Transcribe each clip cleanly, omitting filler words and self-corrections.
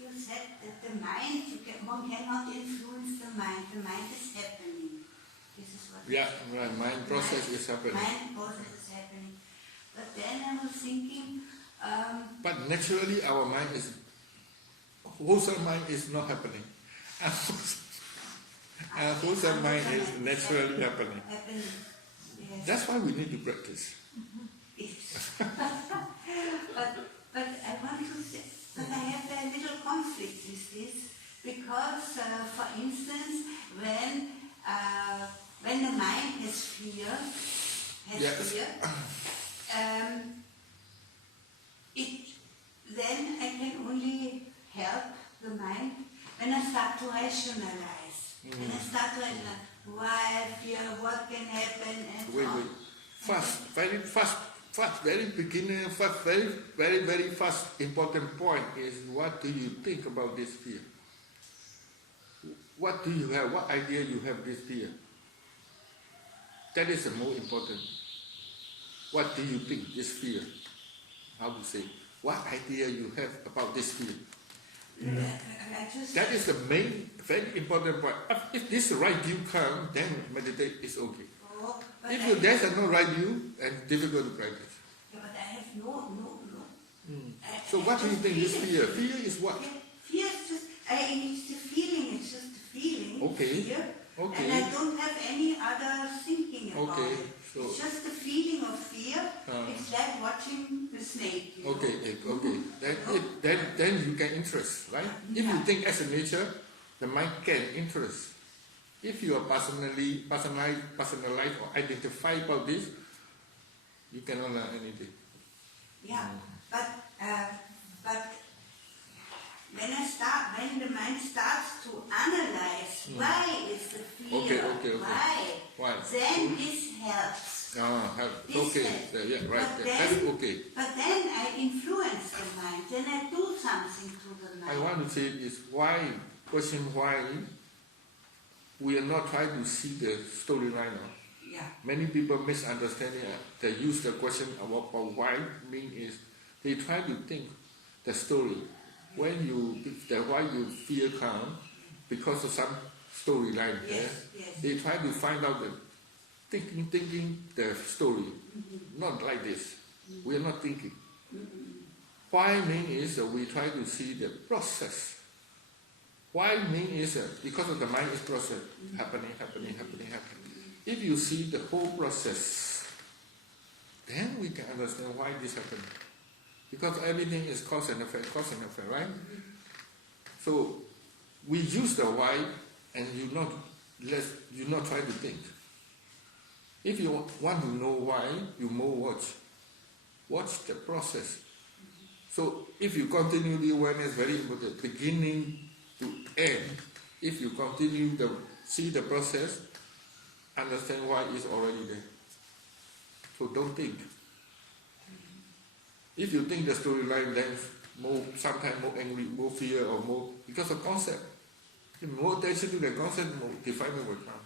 you said that the mind, one cannot influence the mind is happening. This is what right, mind process is happening. Mind process is happening. But then I was thinking... but naturally our mind is, wholesome mind is not happening. Wholesome mind is naturally happening. Yes. That's why we need to practice. Yes. but I want to say, but I have a little conflict with this, because, for instance, when the mind has fear, then I can only help the mind when I start to rationalize. When I start to rationalize why fear, what can happen, and wait. Very fast, important point is, what do you think about this fear? What do you have? What idea you have this fear? That is the most important. What do you think this fear? How to say? What idea you have about this fear? That is the main, very important point. If this right view comes, then meditate is okay. If there's no right view, and difficult to practice. Yeah, but I have no. So what do you think is fear? Fear is what? Fear is just, it's the feeling, it's just the feeling. Okay. Fear. Okay. And I don't have any other thinking about it. So it's just the feeling of fear. It's like watching the snake. Okay. Then you get interest, right? If you think as a nature, the mind can interest. If you are personalize or identify about this, you cannot learn anything. Yeah, but when the mind starts to analyze why is the fear, why, then this helps. Helps. Okay, helps. Yeah, right. That's okay. But then I influence the mind, then I do something to the mind. I want to say is why, question why, we are not trying to see the storyline. Yeah. Many people misunderstand it. They use the question about why mean is they try to think the story. When why you feel calm because of some storyline there, they try to find out the thinking the story. Not like this. We are not thinking. Why mean is we try to see the process. Why mean is because of the mind is process happening. If you see the whole process, then we can understand why this happened. Because everything is cause and effect, right? So we use the why, and you not try to think. If you want to know why, you more watch the process. So if you continually awareness, very important, beginning to end. If you continue to see the process, understand why it's already there. So don't think. If you think the storyline, then sometimes more angry, more fear, or more because of concept. If more attention to the concept, more defilement will come.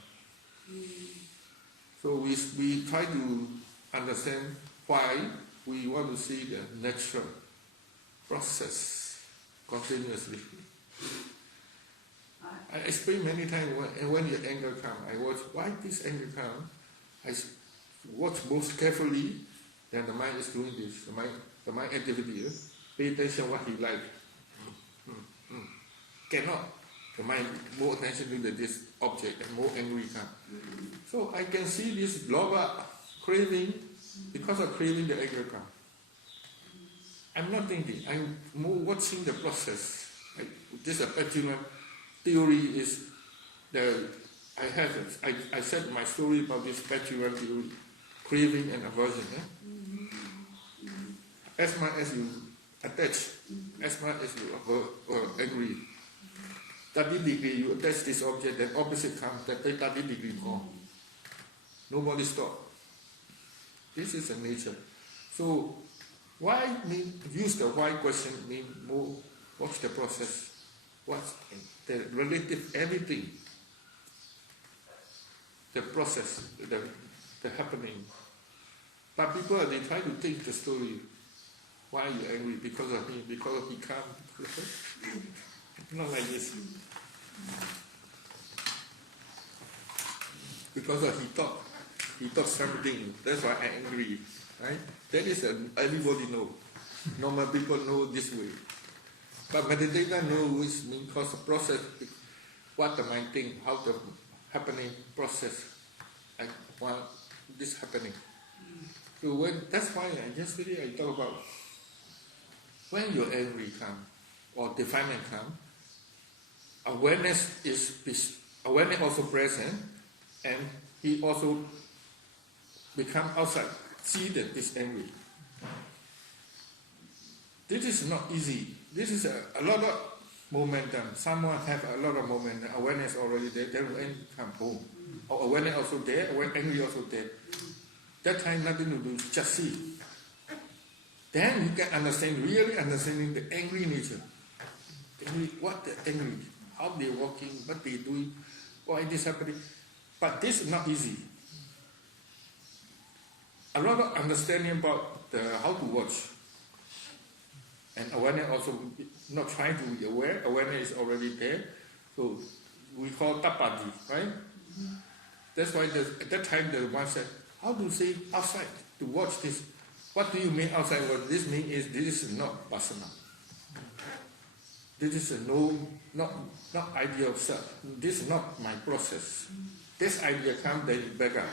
So we try to understand why we want to see the natural process continuously. I explain many times when your anger comes. I watch why this anger comes. I watch most carefully. Then the mind is doing this. The mind activity. Pay attention what he like. Cannot. The mind more attention to this object and more angry come. So I can see this lobha craving. Because of craving, the anger come. I'm not thinking. I'm more watching the process. This attachment theory is I said my story about this attachment theory, craving and aversion. As much as you attach, as much as you are angry, 30 degree you attach this object, then opposite comes, that 30 degree gone. Nobody stop. This is the nature. So why use the why question mean more watch the process. What's the relative everything? The process, the happening. But people they try to think the story. Why are you angry? Because of him, because he come. Not like this. Because of he thought something, that's why I'm angry. Right? That is everybody know. Normal people know this way. But meditator knows because the process, what the mind think, how the happening process, and while this happening. So that's why yesterday I talk about when your angry come or defilement come, awareness also present, and he also become outside, see that is angry. This is not easy. This is a lot of momentum. Someone have a lot of momentum. Awareness already there. Then when come home, or awareness also there. Angry also there. That time nothing to do. Just see. Then you can really understanding the angry nature. What the angry, how they walking, what they doing, why this happening. But this is not easy. A lot of understanding about how to watch. And awareness also not trying to be aware. Awareness is already there. So we call tapadi, right? Mm-hmm. That's why at that time the one said, how to say outside to watch this? What do you mean outside? What this means is this is not vasana. This is not idea of self. This is not my process. This idea comes then back up.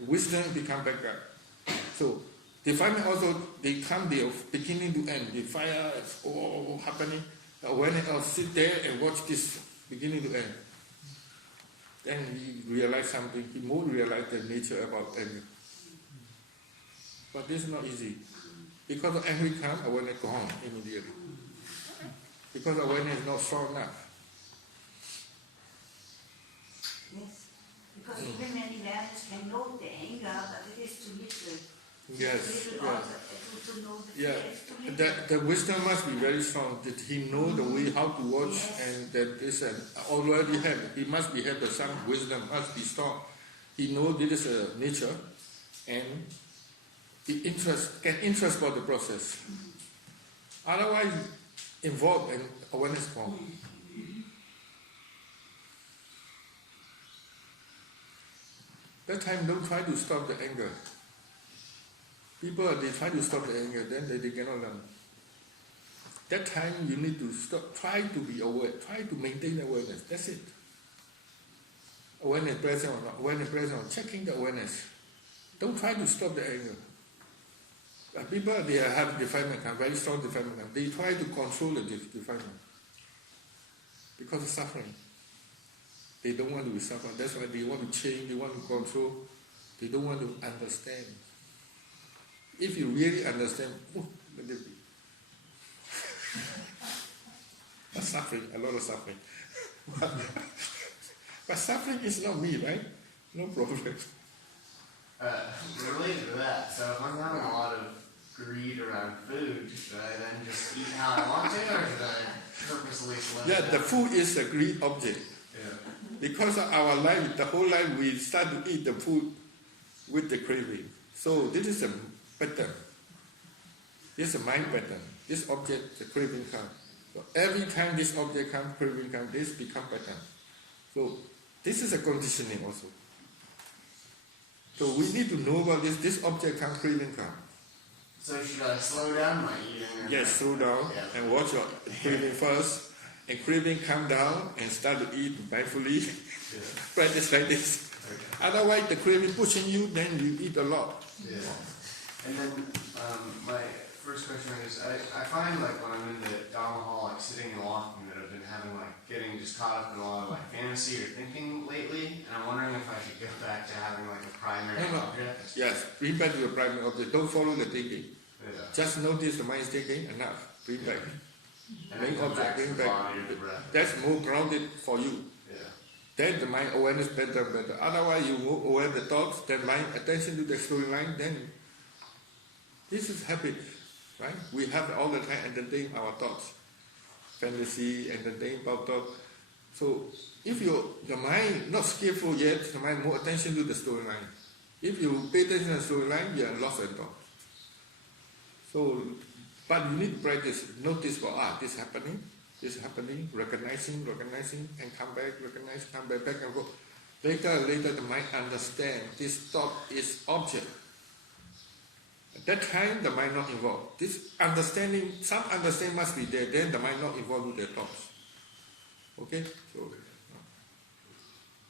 Wisdom become back up. So defilement also, they come there beginning to end. The fire is all happening. Awareness also sit there and watch this beginning to end. Then he realize something. He more realize the nature about anger. But this is not easy. Because of anger comes, awareness gone immediately. Because awareness is not strong enough. Yes. Because even when awareness can know the anger, but it is too little. Yes. To know the The wisdom must be very strong. That he know the way how to watch, and that this already have. He must have some wisdom. Must be strong. He know this is a nature, and the interest about the process. Otherwise, involved in awareness form. That time, don't try to stop the anger. People, they try to stop the anger, then they cannot learn. That time, you need to stop, try to be aware, try to maintain awareness. That's it. Awareness present or not, awareness present or not, checking the awareness. Don't try to stop the anger. People, they have defilement, very strong defilement. They try to control the defilement because of suffering. They don't want to be suffering. That's why they want to change, they want to control. They don't want to understand. If you really understand, let it be. But suffering, a lot of suffering. But suffering is not me, right? No problem. Related to that, so if I'm having a lot of greed around food, should I then just eat how I want to, or should I purposely slow down? The food is a greed object. Yeah. Because of our life, the whole life, we start to eat the food with the craving. So this is a pattern. This is a mind pattern. This object, the craving comes. So every time this object comes, craving comes, this becomes pattern. So this is a conditioning also. So we need to know about this. This object comes, craving comes. So should I slow down my eating? Yes, slow down and watch your craving first. And craving come down and start to eat mindfully. Practice like this. Okay. Otherwise, the craving pushing you, then you eat a lot. Yeah. And then my first question is, I find like when I'm in the Dhamma hall, like sitting and walking, that I've been having getting just caught up in a lot of fantasy or thinking lately, and I'm wondering if I should go back to having a primary object. Yes, bring back to the primary object. Don't follow the thinking. Yeah. Just notice the mind thinking, enough. Bring back. Main object, bring back. That's more grounded for you. Yeah. Then the mind awareness better. Otherwise, you move away the thoughts, then mind attention to the storyline, then this is habit, right? We have all the time entertain our thoughts. Fantasy, entertain about thoughts. So if the mind not skillful yet, the mind more attention to the storyline. If you pay attention to the storyline, you are lost in thought. So, but you need practice. Notice, this happening, recognizing, and come back, recognize, come back and forth. Later the mind understand this thought is object. At that time the mind not involved. This understanding, some understanding must be there, then the mind not involved with the thoughts. Okay? So